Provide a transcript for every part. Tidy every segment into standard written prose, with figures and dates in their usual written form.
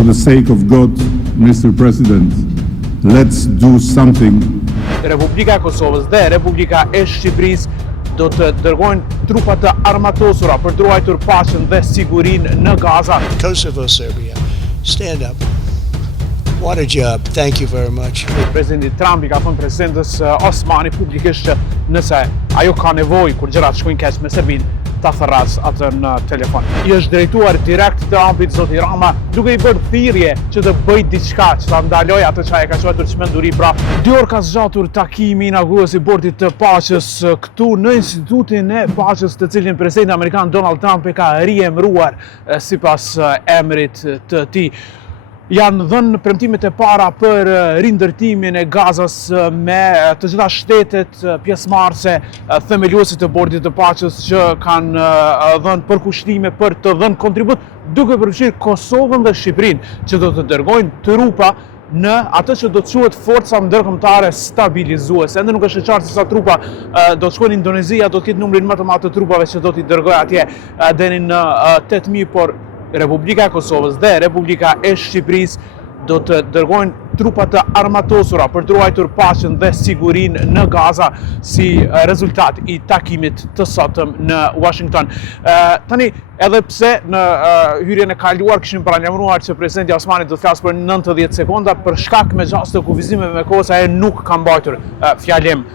For the sake of God, Mr. President, let's do something. Republika e Kosovës dhe Republika e Shqipërisë do të dërgojnë trupa të armatosura për të ruajtur paqen dhe sigurinë në Gaza. Kosovo, Serbia, stand up. What a job. Thank you very much. Presidenti Trump I ka thënë presidentës Osmani publikisht që nëse ajo ka nevojë kur gjërat shkojnë keq me Serbinë, ta therras atë në telefon. I është drejtuar direkt Trumpit zoti Rama, duke I bërë thirrje që të bëjë diçka që ta ndalojë atë çka e ka quajtur çmenduri. Pra, 2 orë ka zgjatur takimi inaugurues I Bordit të Paqes këtu në Institutin e Paqes, të cilin presidenti amerikan Donald Trump e ka riemëruar sipas emrit të tij. Janë dhënë premtimet e para për rindërtimin e Gazas me të gjitha shtetet pjesëmarrëse, themeluese të Bordit të Paqes që kanë dhënë përkushtime për të dhënë kontribut, duke përfshirë Kosovën dhe Shqipërinë, që do të dërgojnë trupa në atë që do të quhet forca ndërkombëtare stabilizuese. Ende nuk është e qartë se sa trupa do të shkojnë në Indonezi, do të ketë numrin më të madh të trupave që do t'i dërgojë atje deri në 8000, por Republika e Kosovës dhe Republika e Shqipërisë do të dërgojnë trupa të armatosura për të ruajtur paqen dhe sigurinë në Gaza si rezultat I takimit të sotëm në Washington. Tani, edhe pse në hyrjen e kaluar kishim paralajmëruar që presidenti Osmani do të flasë për 90 sekonda, për shkak me gjastë të kufizimeve me kohës ai nuk ka mbajtur fjalim.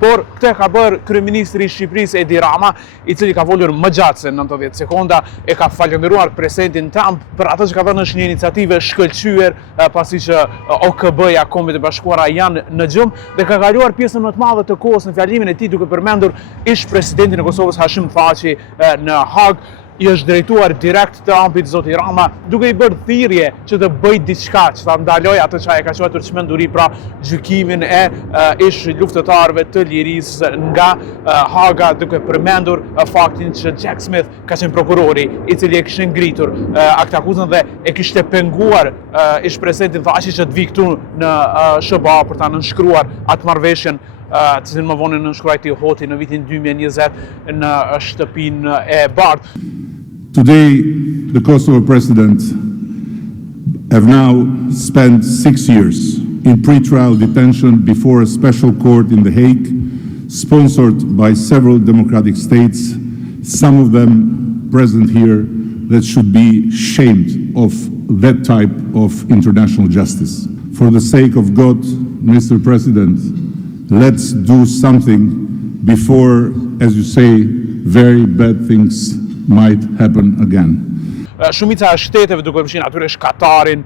Por këtë ka bërë kryeministri I Shqipërisë Edi Rama, I cili ka folur më gjatë se 90 sekonda, e ka falendëruar presidentin Trump për atë që ka thënë është një iniciativë shkëlqyer pasi që OKB-ja, Kombet e Bashkuara janë në gjumë, dhe ka kaluar pjesën më të madhe të kohës në fjalimin e tij duke përmendur ish presidentin e Kosovës Hashim Thaçi në Hag. I është drejtuar direkt Trumpit zoti Rama, duke I bërë thirrje që të bëjë diçka që ta ndalojë atë çka e ka quajtur çmenduri, pra gjykimin e ish luftëtarëve të lirisë nga Haga, duke përmendur faktin që Jack Smith ka qenë prokurori I cili e kishte ngritur akt akuzën dhe e kishte penguar ish presidentin Thaçi që të vi këtu në SBA për ta nënshkruar atë marrëveshjen të cilën më vonë nënshkruajti Hoti në vitin 2020 në shtëpinë e bardhë. Today, the Kosovo president have now spent 6 years in pre-trial detention before a special court in The Hague, sponsored by several democratic states, some of them present here, that should be shamed of that type of international justice. For the sake of God, Mr. President, let's do something before, as you say, very bad things might happen again. Shumica e shteteve, duke përfshirë natyrisht Katarin,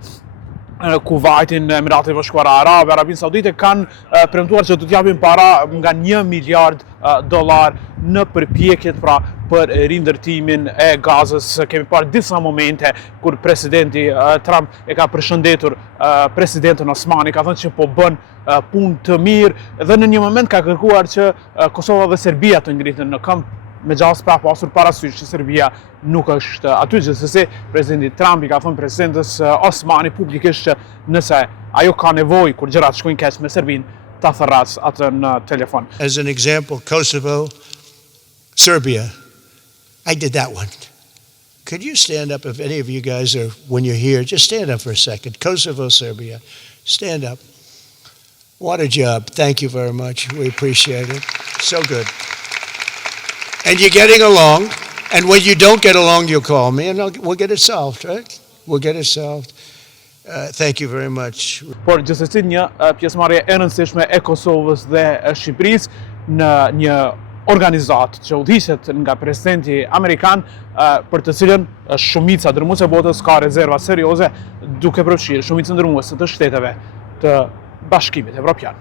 Kuvajtin, Emiratet e Bashkuara Arabe, Arabinë Saudite, kanë premtuar që do të japin para nga $1 miliard në përpjekjet pra për rindërtimin e Gazës. Kemi parë disa momente kur presidenti Trump e ka përshëndetur presidentin Osmani, ka thënë që po bën punë të mirë dhe në një moment ka kërkuar që Kosova dhe Serbia të ngriten në këmbë, me gjasë pa pasur parasysh që Serbia nuk është aty. Gjithsesi, presidenti Trump I ka thënë presidentës Osmani publikisht që nëse ajo ka nevojë kur gjërat shkojnë keq me Serbinë, ta therras atë në telefon. As an example, Kosovo, Serbia. I did that one. Could you stand up if any of you guys are, when you're here, just stand up for a second. Kosovo, Serbia. Stand up. What a job. Thank you very much. We appreciate it. So good. And you're getting along. And when you don't get along, you'll call me and we'll get it solved, right? We'll get it solved. Thank you very much. Por gjithsesi një pjesëmarrje e rëndësishme e Kosovës dhe Shqipërisë në një organizatë që udhëhiqet nga presidenti amerikan, për të cilën shumica dërmuese e botës ka rezerva serioze, duke përfshirë shumicën dërmuese të shteteve të Bashkimit Evropian.